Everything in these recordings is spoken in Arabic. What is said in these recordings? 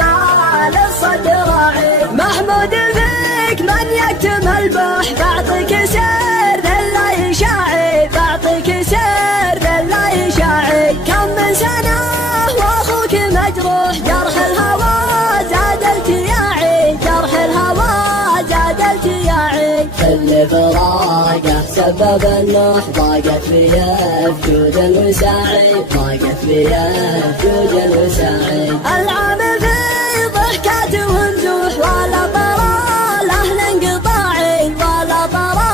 جمال الصدر راعي. محمود فيك من يكتم البح، بعطيك سر لا يشاعي، بعطيك سر لا يشاعي. كم من سنة واخوك مجروح، جرح الهوى زاد التياعي، جرح الهوى زاد التياعي. اللي فراقه سبب النوح، ضاقت فيه فجود الوساعي، ضاقت فيه فجود الوساعي. العام في ضحكات ومزوح، ولا طرى له الانقطاعي، ولا طرى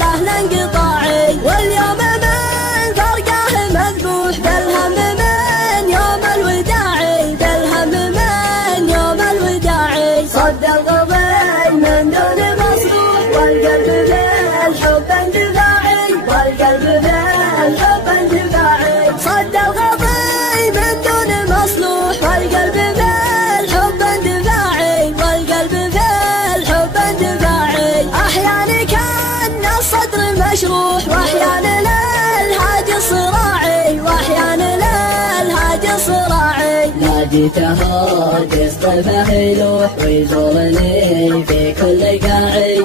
له الانقطاعي. واليوم من فرقه مذبوح، بالهم من يوم الوداعي، بالهم من يوم الوداعي. صد الغضي من دون مصروح، والقلب بالحب اندفاعي، والقلب بالحب اندفاعي. صد الغضي من دون مصلوح، والقلب بالحب اندفاعي، والقلب بالحب اندفاعي. احيانا كان الصدر مشروح، واحيانا للهاج صراعي، واحيانا للهاج صراعي. ناجيته قسط فهيلوح، ويزورني في كل قاعي.